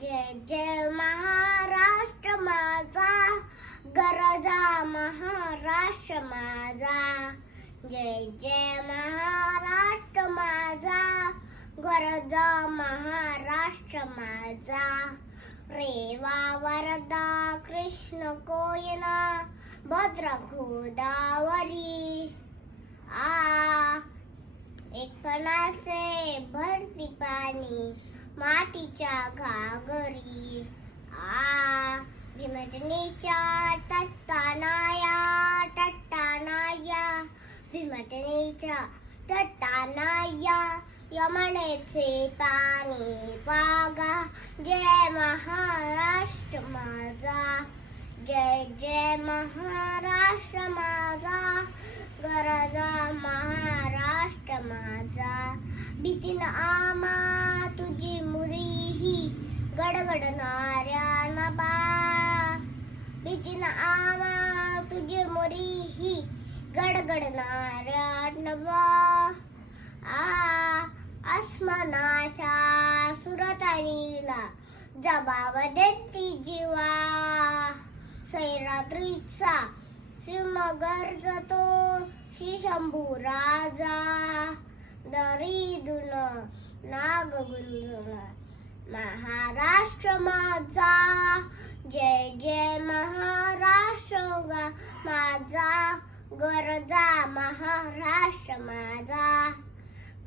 जय जय महाराष्ट्र माझा, गरजा महाराष्ट्र माझा. जय जय महाराष्ट्र माझा, गरजा महाराष्ट्र माझा. रेवा वरदा कृष्ण कोयना, भद्र गोदावरी. एकपणाचे भरती पाणी मातीच्या घागरी. भीमटणीच्या तट्टानाया तट्टानाया, भीमटणीच्या तट्टानाया, यमुनेचे पाणी पागा. जय महाराष्ट्र माझा, जय जय महाराष्ट्र माझा, गरजा महाराष्ट्र माझा. भीतीन आमा तुझी मुरीही, गडगडणाऱ्या नभा. भीतीन आमा तुझी मुरीही, गडगडणाऱ्या नभा. आसमानाच्या सुरतानीला जबाब देती जीवा. सह्याद्रीचा सिंह गर्जतो शंभू राजा. दरीतून नाग गुंजला महाराष्ट्र माझा. जय जय महाराष्ट्र माझा, गरजा महाराष्ट्र माझा.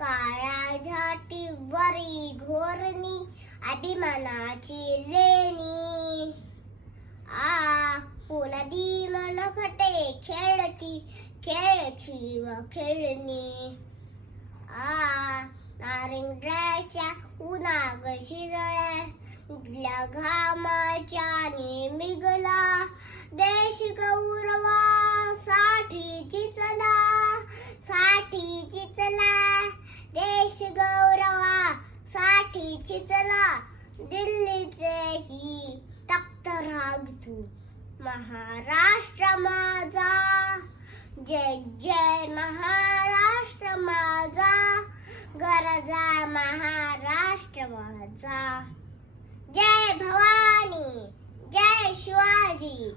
काळ्या झाटीवरी घोरणी, अभिमानाची लेणी. पोलादी मनखटे खेळती खेळची व खेळणी. नारिंग्याच्या उन्हाग शिरल्या, उठल्या घामाच्या निमिगला. देश गौरवा साठीची चला, साठीची चला. देश गौरवा साठीची चला. दिल्लीचे ही तख्त राग तू महाराष्ट्र माझा. जय जय महाराष्ट्र माझा, गरजा महाराष्ट्र माझा. जय भवानी, जय शिवाजी.